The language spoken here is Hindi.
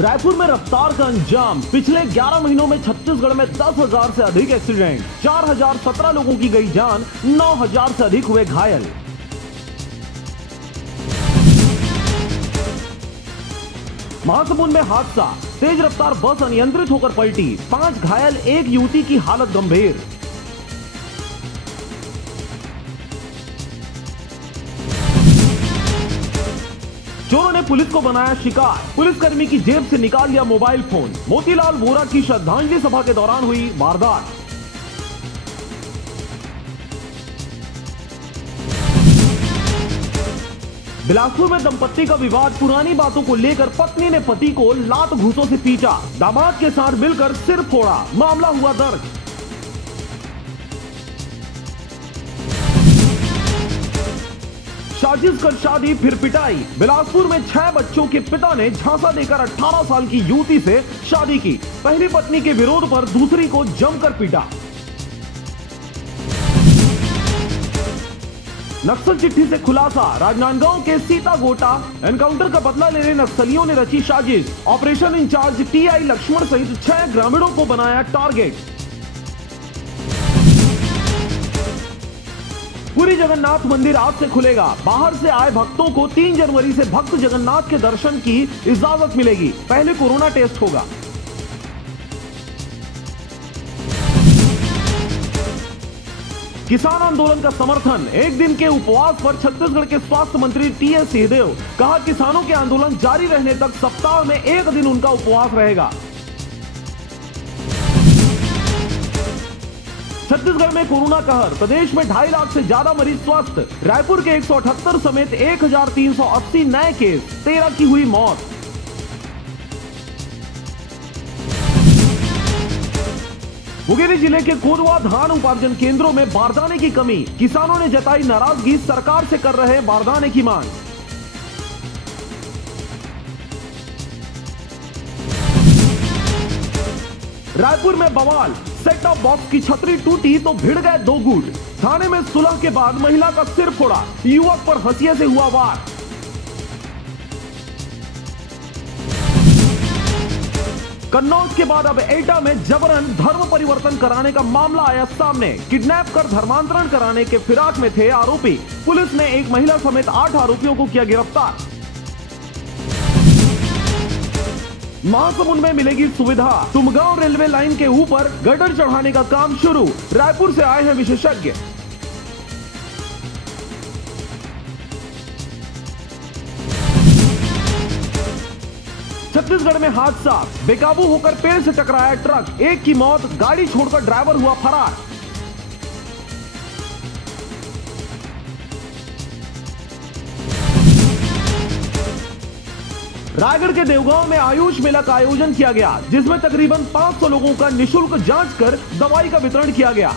रायपुर में रफ्तार का अंजाम। पिछले 11 महीनों में छत्तीसगढ़ में 10,000 से अधिक एक्सीडेंट, 4,017 लोगों की गई जान, 9,000 से अधिक हुए घायल। महासमुंद में हादसा, तेज रफ्तार बस अनियंत्रित होकर पलटी, 5 घायल, 1 युवती की हालत गंभीर। चोरों ने पुलिस को बनाया शिकार, पुलिसकर्मी की जेब से निकाल लिया मोबाइल फोन। मोतीलाल वोरा की श्रद्धांजलि सभा के दौरान हुई वारदात। बिलासपुर में दंपत्ति का विवाद, पुरानी बातों को लेकर पत्नी ने पति को लात घूंसों से पीटा, दामाद के साथ मिलकर सिर फोड़ा, मामला हुआ दर्ज। साजिश कर शादी फिर पिटाई, बिलासपुर में 6 बच्चों के पिता ने झांसा देकर 18 साल की युवती से शादी की। पहली पत्नी के विरोध पर दूसरी को जमकर पीटा। नक्सल चिट्ठी से खुलासा, राजनांदगांव के सीतागोटा एनकाउंटर का बदला लेने नक्सलियों ने रची साजिश। ऑपरेशन इंचार्ज टीआई लक्ष्मण सहित 6 ग्रामीणों को बनाया टारगेट। पुरी जगन्नाथ मंदिर आज से खुलेगा, बाहर से आए भक्तों को 3 जनवरी से भक्त जगन्नाथ के दर्शन की इजाजत मिलेगी। पहले कोरोना टेस्ट होगा। किसान आंदोलन का समर्थन, एक दिन के उपवास पर छत्तीसगढ़ के स्वास्थ्य मंत्री टीएस सिंहदेव, कहा किसानों के आंदोलन जारी रहने तक सप्ताह में 1 दिन उनका उपवास रहेगा। छत्तीसगढ़ में कोरोना कहर, प्रदेश में 2.5 लाख से ज्यादा मरीज स्वस्थ। रायपुर के 178 समेत 1,380 नए केस, 13 की हुई मौत। मुंगेली जिले के कोरवा धान उपार्जन केंद्रों में बारदाने की कमी, किसानों ने जताई नाराजगी, सरकार से कर रहे बारदाने की मांग। रायपुर में बवाल, सेट टॉप बॉक्स की छतरी टूटी तो भिड़ गए 2 गुट। थाने में सुलह के बाद महिला का सिर फोड़ा, युवक पर हंसिये से हुआ वार। कन्नौज के बाद अब एटा में जबरन धर्म परिवर्तन कराने का मामला आया सामने। किडनैप कर धर्मांतरण कराने के फिराक में थे आरोपी। पुलिस ने एक महिला समेत 8 आरोपियों को किया गिरफ्तार। महासमुंद में मिलेगी सुविधा, तुमगांव रेलवे लाइन के ऊपर गटर चढ़ाने का काम शुरू। रायपुर से आए हैं विशेषज्ञ। छत्तीसगढ़ में हादसा, बेकाबू होकर पेड़ से टकराया ट्रक, 1 की मौत, गाड़ी छोड़कर ड्राइवर हुआ फरार। रायगढ़ के देवगांव में आयुष मेला का आयोजन किया गया, जिसमें तकरीबन 500 लोगों का निःशुल्क जांच कर दवाई का वितरण किया गया।